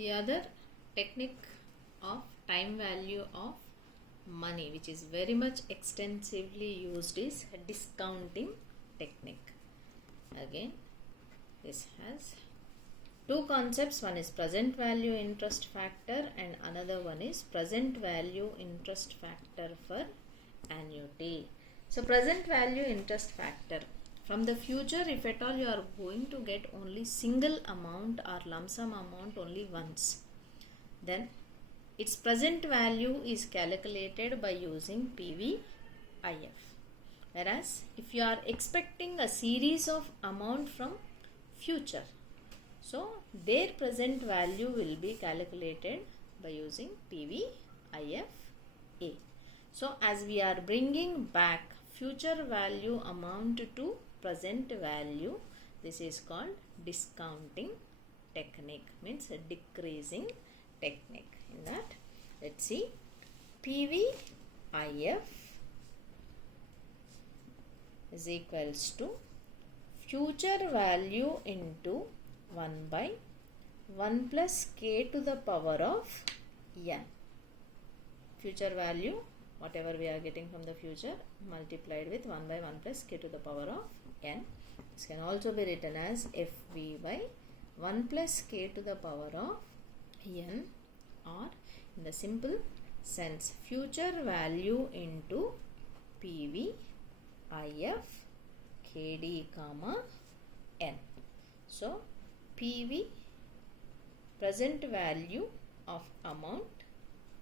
The other technique of time value of money, which is very much extensively used, is discounting technique. Again, this has two concepts. One is present value interest factor and another one is present value interest factor for annuity. So present value interest factor, from the future, if at all you are going to get only single amount or lump sum amount only once, then its present value is calculated by using PVIF. Whereas if you are expecting a series of amount from future, so their present value will be calculated by using PVIFA. So as we are bringing back future value amount to present value, this is called discounting technique, means a decreasing technique. In that, let's see, PVIF is equals to future value into 1 by 1 plus k to the power of n. Future value, whatever we are getting from the future, multiplied with 1 by 1 plus k to the power of n. This can also be written as FV by 1 plus k to the power of n, or in the simple sense, future value into PVIF KD comma n. So PV, present value of amount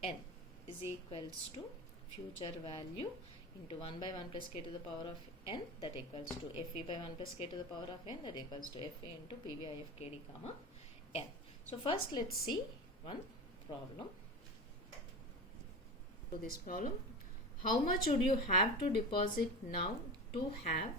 n, is equals to future value into 1 by 1 plus k to the power of n, that equals to FV by 1 plus k to the power of n, that equals to FA into PVIF KD comma n. So first let's see one problem. So this problem, how much would you have to deposit now to have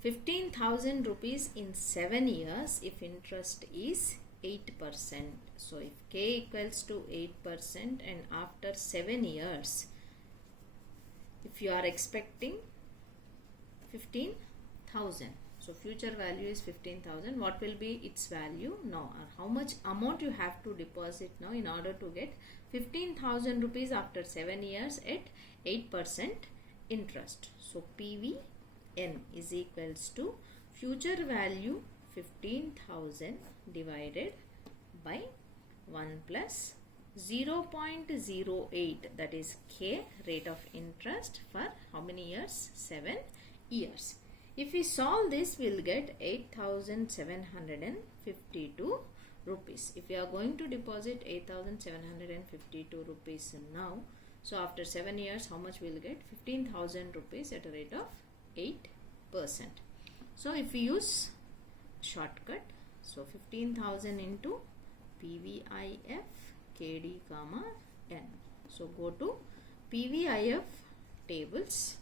15,000 rupees in 7 years if interest is 8%? So if k equals to 8% and after 7 years, if you are expecting 15,000, so future value is 15,000, what will be its value now, or how much amount you have to deposit now in order to get 15,000 rupees after 7 years at 8% interest. So PVN is equals to future value 15,000 divided by 1 plus 0.08, that is k, rate of interest for how many years? 7 years. If we solve this, we will get 8,752 rupees. If we are going to deposit 8,752 rupees now, so after 7 years, how much we will get? 15,000 rupees at a rate of 8%. So if we use shortcut, so 15,000 into PVIF KD comma n. So go to PVIF tables.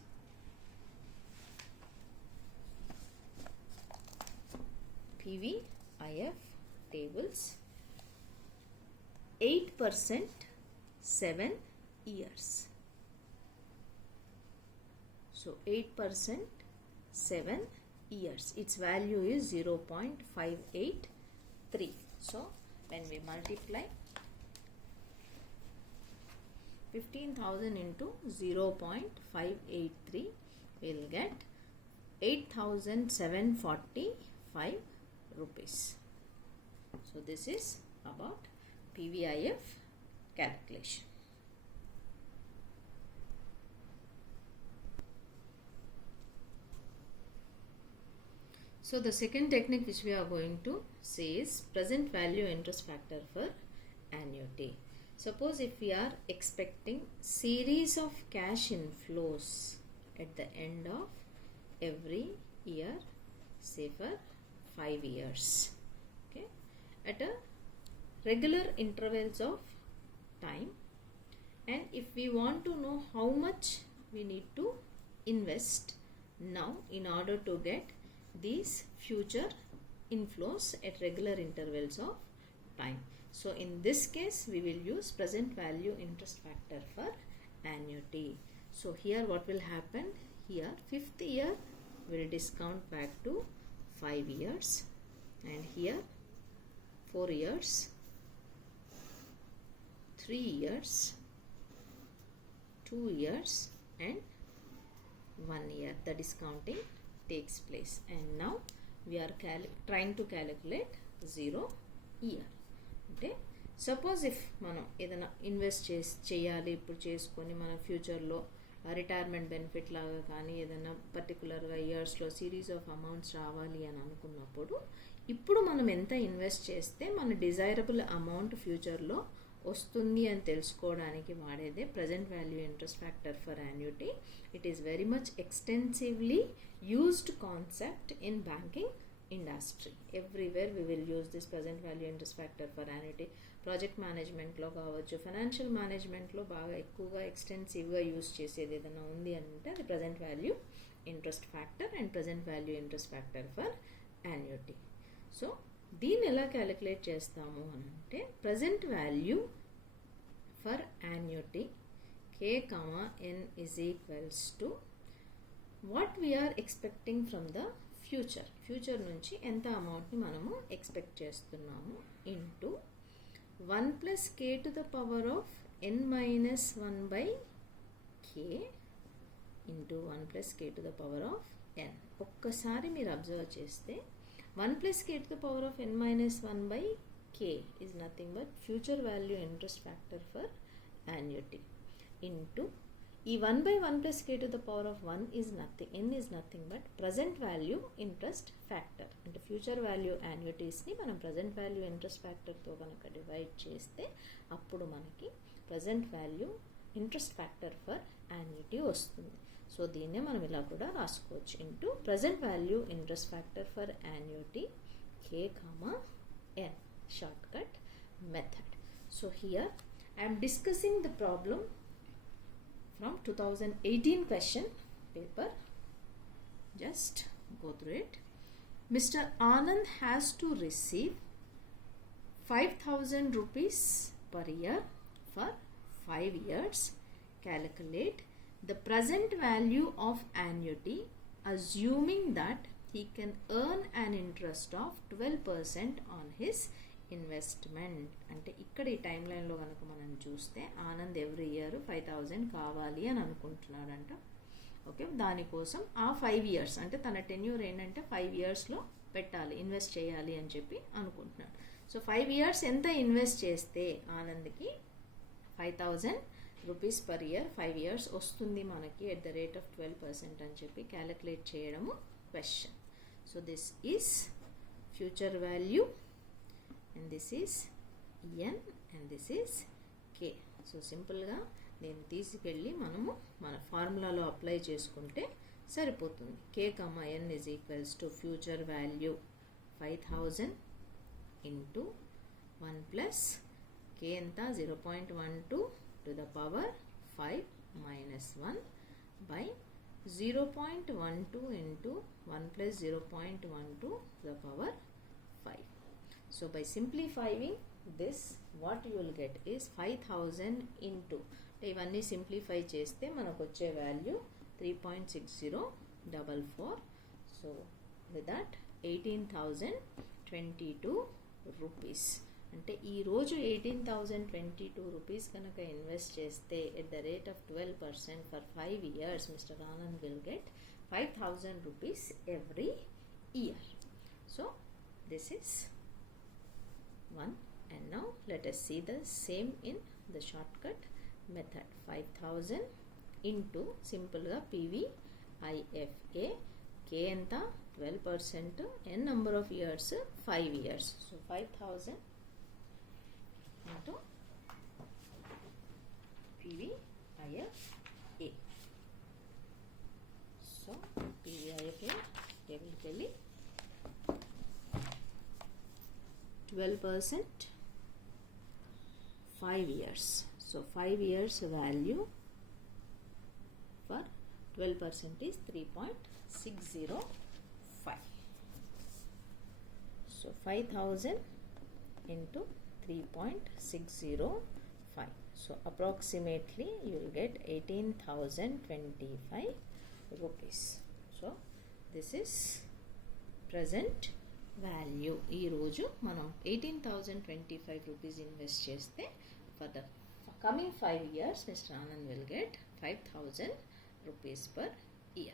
PVIF tables, 8% 7 years. So 8% 7 years. Its value is 0.583. So when we multiply 15,000 into 0.583, we will get 8,745 rupees. So this is about PVIF calculation. So the second technique which we are going to see is present value interest factor for annuity. Suppose if we are expecting series of cash inflows at the end of every year, say for 5 years, okay, at a regular intervals of time, and if we want to know how much we need to invest now in order to get these future inflows at regular intervals of time. So in this case, we will use present value interest factor for annuity. So here what will happen? Here 5th year will discount back to 5 years, and here 4 years, 3 years, 2 years and 1 year the discounting takes place. And now we are trying to calculate 0 year. అంటే suppose if మనం ఏదైనా invest చేయాలి ఇప్పుడు చేసుకొని మన ఫ్యూచర్లో retirement benefit లాగా కానీ ఏదైనా పర్టికులర్గా ఇయర్స్లో సిరీస్ ఆఫ్ అమౌంట్స్ రావాలి అని అనుకున్నప్పుడు ఇప్పుడు మనం ఎంత ఇన్వెస్ట్ చేస్తే మన డిజైరబుల్ అమౌంట్ ఫ్యూచర్లో వస్తుంది అని తెలుసుకోవడానికి వాడేదే present value interest factor for annuity. It is very much extensively used concept in banking industry. Everywhere we will use this present value interest factor for annuity. Project మేనేజ్మెంట్లో కావచ్చు, financial మేనేజ్మెంట్లో బాగా ఎక్కువగా ఎక్స్టెన్సివ్గా యూజ్ చేసేది ఏదైనా ఉంది అంటే అది present value interest factor and present value interest factor for annuity. So దీన్ని ఎలా క్యాలిక్యులేట్ చేస్తాము అని అంటే present value for annuity K, N is equals to what we are expecting from the future నుంచి ఎంత అమౌంట్ని మనము ఎక్స్పెక్ట్ చేస్తున్నాము into 1 plus k to the power of n minus 1 by k into 1 plus k to the power of n. ఒక్కసారి మీరు observe చేస్తే 1 plus k to the power of n minus 1 by k is nothing but future value interest factor for annuity into ఈ 1 by 1 plus k to the power of 1 is nothing, n is nothing but present value interest factor. అంటే future value యాన్యుటీస్ని మనం present value interest ఫ్యాక్టర్తో కనుక divide చేస్తే అప్పుడు మనకి present value interest factor for annuity వస్తుంది. So దీన్నే మనం ఇలా కూడా రాసుకోవచ్చు into present value interest factor for annuity K, N shortcut method. So here I am discussing the problem from 2018 question paper. Just go through it. Mr. Anand has to receive 5,000 rupees per year for 5 years. Calculate the present value of annuity assuming that he can earn an interest of 12% on his investment. అంటే ఇక్కడ ఈ time లైన్లో కనుక మనం చూస్తే Anand every year 5,000 కావాలి అని అనుకుంటున్నాడంట. Okay, దానికోసం ఆ 5 years అంటే తన టెన్యూర్ ఏంటంటే 5 yearsలో పెట్టాలి, ఇన్వెస్ట్ చేయాలి అని చెప్పి అనుకుంటున్నాడు. సో 5 years ఎంత ఇన్వెస్ట్ చేస్తే ఆనంద్కి 5,000 rupees పర్ ఇయర్ 5 years వస్తుంది మనకి ఎట్ ద రేట్ ఆఫ్ 12% అని చెప్పి క్యాలిక్యులేట్ చేయడము question. So this is future value and this is n and this is k. So సింపుల్గా దీన్ని తీసుకెళ్ళి మనము మన ఫార్ములాలో అప్లై చేసుకుంటే సరిపోతుంది. K, N is equals to future value 5,000 into 1 plus k ఎంత 0.12 to the power 5 minus 1 by 0.12 into 1 plus 0.12 to the power 5. So by simplifying this what you will get is 5,000 into ఇవన్నీ simplify చేస్తే మనకు వచ్చే value 3.6044. So with that 18,022 rupees. అంటే ఈరోజు 18,022 rupees కనుక invest చేస్తే at the rate of 12% for 5 years mister Anand will get 5,000 rupees every year. So this is one. And now let us see the same in the shortcut method. 5,000 into simple ga PVIFA K enta 12%, n number of years 5 years. So 5,000 into PVIFA. So PVIFA basically 12% 5 years. So 5 years value for 12% is 3.605. So 5,000 into 3.605. So approximately you will get 18,025 rupees. So this is present value. ఈరోజు మనం 18,025 rupees invest చేస్తే for the coming 5 years Mr. Anand will get 5,000 rupees per year.